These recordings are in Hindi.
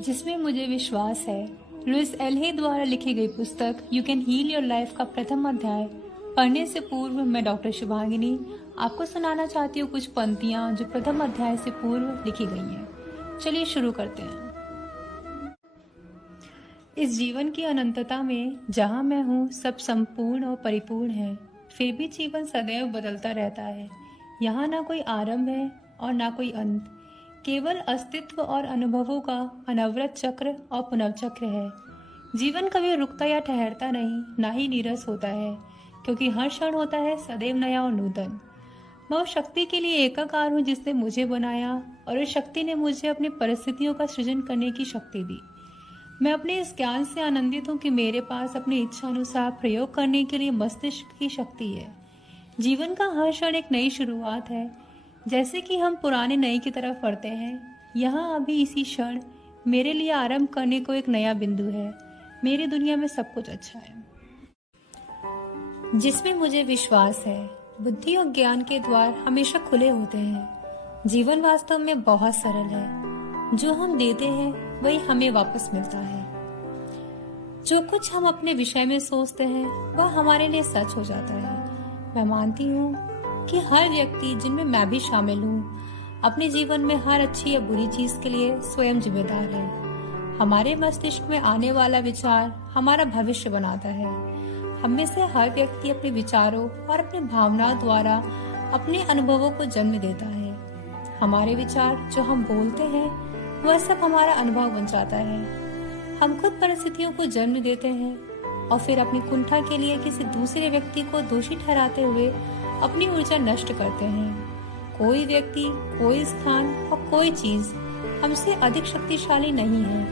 जिसमें मुझे विश्वास है। लुइस एल्हे द्वारा लिखी गई पुस्तक you can heal your life का प्रथम अध्याय पढ़ने से पूर्व मैं डॉक्टर शुभांगिनी आपको सुनाना चाहती हूँ कुछ पंक्तियाँ जो प्रथम अध्याय से पूर्व लिखी गई हैं। चलिए शुरू करते हैं। इस जीवन की अनंतता में जहाँ मैं हूँ सब संपूर्ण और परिपूर्ण है, फिर भी जीवन सदैव बदलता रहता है। यहाँ ना कोई आरंभ है और ना कोई अंत, केवल अस्तित्व और अनुभवों का अनवरत चक्र और पुनर्चक्र है। जीवन कभी रुकता या ठहरता नहीं, ना ही नीरस होता है, क्योंकि हर क्षण होता है सदैव नया और नूतन। मैं उस शक्ति के लिए एकाकार हूँ जिसने मुझे बनाया और उस शक्ति ने मुझे अपनी परिस्थितियों का सृजन करने की शक्ति दी। मैं अपने इस ज्ञान से आनंदित हूँ कि मेरे पास अपनी इच्छा अनुसार प्रयोग करने के लिए मस्तिष्क की शक्ति है। जीवन का हर क्षण एक नई शुरुआत है। जैसे कि हम पुराने नए की तरफ बढ़ते हैं, यहाँ अभी इसी क्षण मेरे लिए आरंभ करने को एक नया बिंदु है। मेरी दुनिया में सब कुछ अच्छा है, जिसमें मुझे विश्वास है। बुद्धि और ज्ञान के द्वार हमेशा खुले होते हैं। जीवन वास्तव में बहुत सरल है। जो हम देते हैं वही हमें वापस मिलता है। जो कुछ हम अपने विषय में सोचते हैं वह हमारे लिए सच हो जाता है। मैं मानती हूँ कि हर व्यक्ति, जिनमें मैं भी शामिल हूँ, अपने जीवन में हर अच्छी या बुरी चीज के लिए स्वयं जिम्मेदार है। हमारे मस्तिष्क में आने वाला विचार हमारा भविष्य बनाता है। हम में से हर व्यक्ति अपने विचारों और अपनी भावनाओं द्वारा अपने अनुभवों को जन्म देता है। हमारे विचार जो हम बोलते हैं वह सब हमारा अनुभव बन जाता है। हम खुद परिस्थितियों को जन्म देते हैं और फिर अपनी कुंठा के लिए किसी दूसरे व्यक्ति को दोषी ठहराते हुए अपनी ऊर्जा नष्ट करते हैं। कोई व्यक्ति, कोई स्थान और कोई चीज हमसे अधिक शक्तिशाली नहीं है,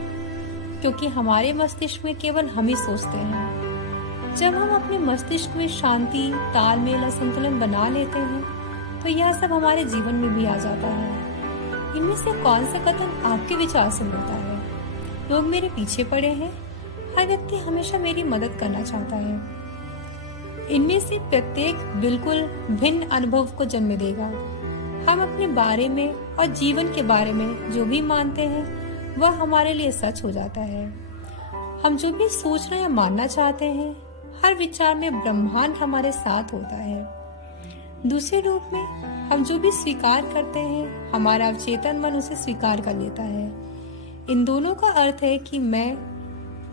क्योंकि हमारे मस्तिष्क में केवल हम ही सोचते हैं। जब हम अपने मस्तिष्क में शांति, तालमेल और संतुलन बना लेते हैं तो यह सब हमारे जीवन में भी आ जाता है। इनमें से कौन सा कथन आपके विचार से मिलता है? लोग मेरे पीछे पड़े हैं। हर व्यक्ति हमेशा मेरी मदद करना चाहता है। इनमें से प्रत्येक बिल्कुल भिन्न अनुभव को जन्म देगा। हम अपने बारे में और जीवन के बारे में जो भी मानते हैं वह हमारे लिए सच हो जाता है। हम जो भी सोचना या मानना चाहते हैं, हर विचार में ब्रह्मांड हमारे साथ होता है। दूसरे रूप में हम जो भी स्वीकार करते हैं, हमारा अवचेतन मन उसे स्वीकार कर लेता है। इन दोनों का अर्थ है कि मैं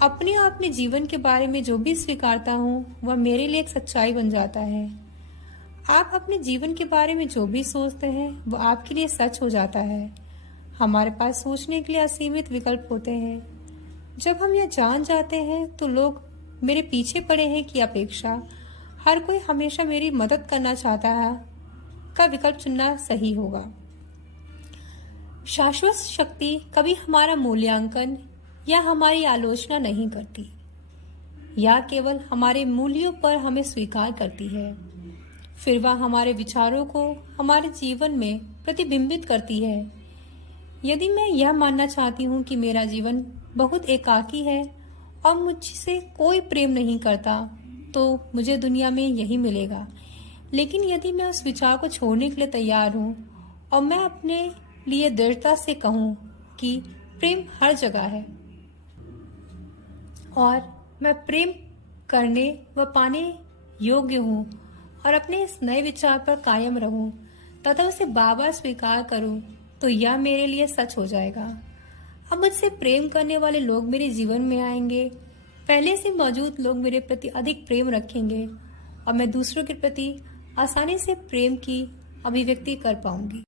अपने और अपने जीवन के बारे में जो भी स्वीकारता हूँ वह मेरे लिए एक सच्चाई बन जाता है। आप अपने जीवन के बारे में जो भी सोचते हैं वो आपके लिए सच हो जाता है। हमारे पास सोचने के लिए असीमित विकल्प होते हैं। जब हम यह जान जाते हैं तो लोग मेरे पीछे पड़े हैं की अपेक्षा हर कोई हमेशा मेरी मदद करना चाहता है का विकल्प चुनना सही होगा। शाश्वत शक्ति कभी हमारा मूल्यांकन या हमारी आलोचना नहीं करती, या केवल हमारे मूल्यों पर हमें स्वीकार करती है। फिर वह हमारे विचारों को हमारे जीवन में प्रतिबिंबित करती है। यदि मैं यह मानना चाहती हूँ कि मेरा जीवन बहुत एकाकी है और मुझसे कोई प्रेम नहीं करता, तो मुझे दुनिया में यही मिलेगा। लेकिन यदि मैं उस विचार को छोड़ने के लिए तैयार हूँ और मैं अपने लिए दृढ़ता से कहूँ कि प्रेम हर जगह है और मैं प्रेम करने व पाने योग्य हूँ और अपने इस नए विचार पर कायम रहूं तथा उसे बार-बार स्वीकार करूं, तो यह मेरे लिए सच हो जाएगा। अब मुझसे प्रेम करने वाले लोग मेरे जीवन में आएंगे। पहले से मौजूद लोग मेरे प्रति अधिक प्रेम रखेंगे और मैं दूसरों के प्रति आसानी से प्रेम की अभिव्यक्ति कर पाऊंगी।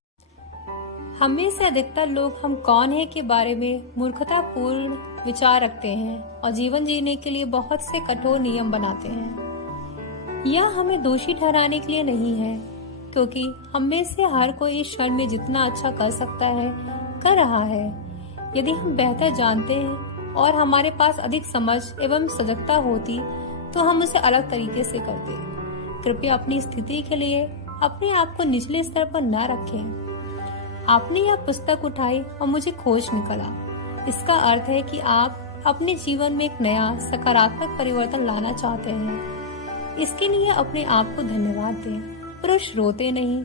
हम में से अधिकतर लोग हम कौन हैं के बारे में मूर्खतापूर्ण विचार रखते हैं और जीवन जीने के लिए बहुत से कठोर नियम बनाते हैं। यह हमें दोषी ठहराने के लिए नहीं है, क्योंकि हम में से हर कोई इस क्षण में जितना अच्छा कर सकता है कर रहा है। यदि हम बेहतर जानते हैं और हमारे पास अधिक समझ एवं सजगता होती तो हम उसे अलग तरीके से करते। कृपया अपनी स्थिति के लिए अपने आप को निचले स्तर पर न रखें। आपने यह पुस्तक उठाई और मुझे खोज निकला। इसका अर्थ है कि आप अपने जीवन में एक नया सकारात्मक परिवर्तन लाना चाहते हैं। इसके लिए अपने आप को धन्यवाद दें। पुरुष रोते नहीं,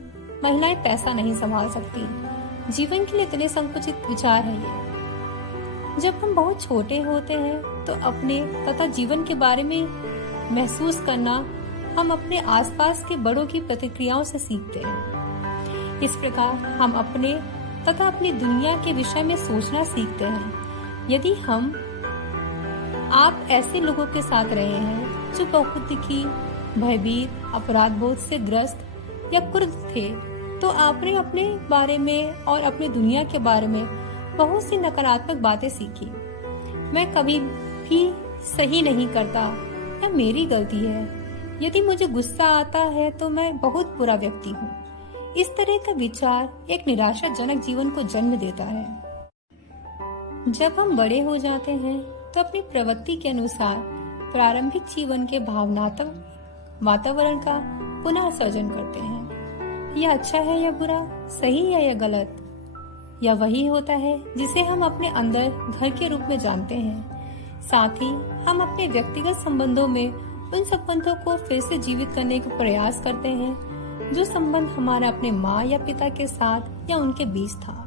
महिलाएं पैसा नहीं संभाल सकती। जीवन के लिए इतने संकुचित विचार है ये। जब हम बहुत छोटे होते हैं तो अपने तथा जीवन के बारे में महसूस करना हम अपने आसपास के बड़ों की प्रतिक्रियाओं से सीखते हैं। इस प्रकार हम अपने तथा अपनी दुनिया के विषय में सोचना सीखते हैं। यदि आप ऐसे लोगों के साथ रहे हैं जो बहुत दुखी, भयभीत, अपराध बोध से ग्रस्त या क्रुद्ध थे, तो आपने अपने बारे में और अपनी दुनिया के बारे में बहुत सी नकारात्मक बातें सीखी। मैं कभी भी सही नहीं करता, यह मेरी गलती है, यदि मुझे गुस्सा आता है तो मैं बहुत बुरा व्यक्ति हूँ। इस तरह का विचार एक निराशाजनक जीवन को जन्म देता है। जब हम बड़े हो जाते हैं तो अपनी प्रवृत्ति के अनुसार प्रारंभिक जीवन के भावनात्मक वातावरण का पुनः सर्जन करते हैं। यह अच्छा है या बुरा, सही है या गलत, यह वही होता है जिसे हम अपने अंदर घर के रूप में जानते हैं। साथ ही हम अपने व्यक्तिगत संबंधों में उन संबंधों को फिर से जीवित करने का प्रयास करते हैं जो संबंध हमारा अपने माँ या पिता के साथ या उनके बीच था।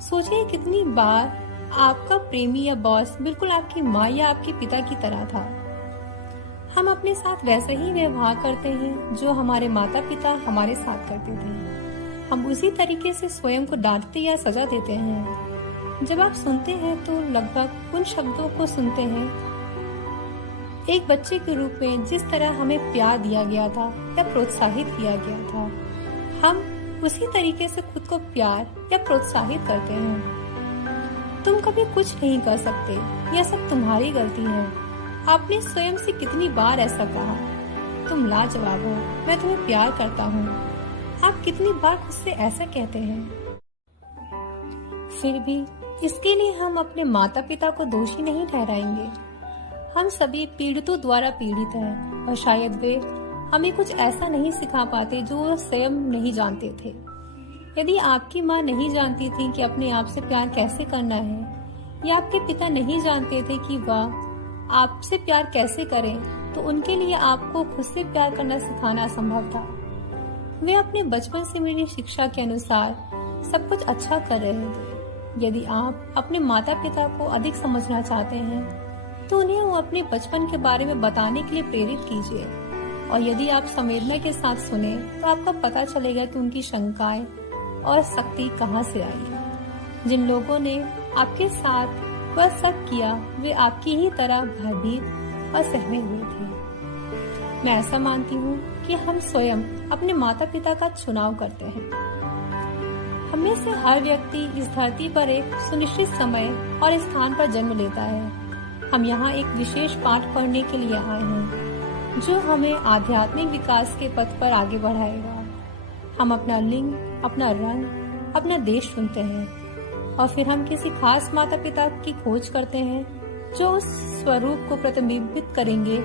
सोचिए कितनी बार आपका प्रेमी या बॉस बिल्कुल आपकी माँ या आपके पिता की तरह था। हम अपने साथ वैसे ही व्यवहार करते हैं जो हमारे माता पिता हमारे साथ करते थे। हम उसी तरीके से स्वयं को डांटते या सजा देते हैं। जब आप सुनते हैं तो लगभग उन शब्दों को सुनते हैं एक बच्चे के रूप में जिस तरह हमें प्यार दिया गया था या प्रोत्साहित किया गया था। हम उसी तरीके से खुद को प्यार या प्रोत्साहित करते हैं। तुम कभी कुछ नहीं कर सकते, यह सब तुम्हारी गलती है। आपने स्वयं से कितनी बार ऐसा कहा, तुम लाजवाब हो, मैं तुम्हें प्यार करता हूँ। आप कितनी बार खुद से ऐसा कहते हैं। फिर भी इसके लिए हम अपने माता पिता को दोषी नहीं ठहराएंगे। हम सभी पीड़ितों द्वारा पीड़ित हैं और शायद वे हमें कुछ ऐसा नहीं सिखा पाते जो वो स्वयं नहीं जानते थे। यदि आपकी माँ नहीं जानती थी कि अपने आप से प्यार कैसे करना है, या आपके पिता नहीं जानते थे कि वह आपसे प्यार कैसे करें, तो उनके लिए आपको खुद से प्यार करना सिखाना असंभव था। वे अपने बचपन से मिली शिक्षा के अनुसार सब कुछ अच्छा कर रहे थे। यदि आप अपने माता पिता को अधिक समझना चाहते हैं तो उन्हें वो अपने बचपन के बारे में बताने के लिए प्रेरित कीजिए। और यदि आप संवेदना के साथ सुने तो आपको पता चलेगा कि उनकी शंकाएं और शक्ति कहाँ से आई। जिन लोगों ने आपके साथ वह सब किया वे आपकी ही तरह भयभीत और सहमे हुए थे। मैं ऐसा मानती हूँ कि हम स्वयं अपने माता पिता का चुनाव करते हैं। हमें से हर व्यक्ति इस धरती पर एक सुनिश्चित समय और स्थान पर जन्म लेता है। हम यहाँ एक विशेष पाठ पढ़ने के लिए आए हैं जो हमें आध्यात्मिक विकास के पथ पर आगे बढ़ाएगा। हम अपना लिंग, अपना रंग, अपना देश चुनते हैं और फिर हम किसी खास माता पिता की खोज करते हैं जो उस स्वरूप को प्रतिबिंबित करेंगे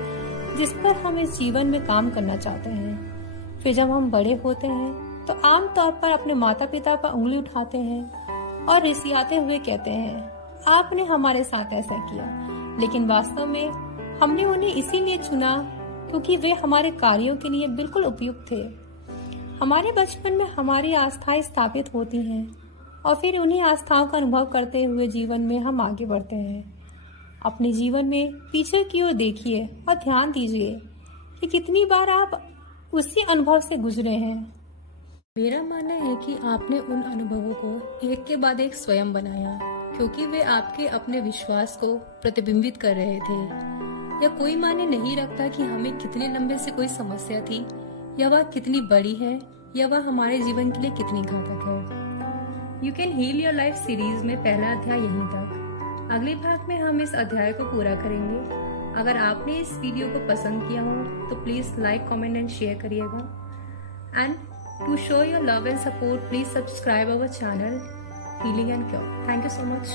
जिस पर हम इस जीवन में काम करना चाहते हैं। फिर जब हम बड़े होते हैं तो आम तौर पर अपने माता पिता पर उंगली उठाते हैं और रिसियाते हुए कहते हैं, आपने हमारे साथ ऐसा किया। लेकिन वास्तव में हमने उन्हें इसीलिए चुना क्योंकि वे हमारे कार्यों के लिए बिल्कुल उपयुक्त थे। हमारे बचपन में हमारी आस्थाएं स्थापित होती हैं और फिर उन्हीं आस्थाओं का अनुभव करते हुए जीवन में हम आगे बढ़ते हैं। अपने जीवन में पीछे की ओर देखिए और ध्यान दीजिए कि कितनी बार आप उसी अनुभव से गुजरे हैं। मेरा मानना है कि आपने उन अनुभवों को एक के बाद एक स्वयं बनाया क्योंकि वे आपके अपने विश्वास को प्रतिबिंबित कर रहे थे। यह कोई मायने नहीं रखता कि हमें कितने लंबे से कोई समस्या थी या वह कितनी बड़ी है या वह हमारे जीवन के लिए कितनी घातक है। You can heal your life series में पहला अध्याय यहीं तक। अगले भाग में हम इस अध्याय को पूरा करेंगे। अगर आपने इस वीडियो को पसंद किया हो तो please like, comment and share करिएगा। And to show your love and support please subscribe our channel Healing and Cure. Thank you so much.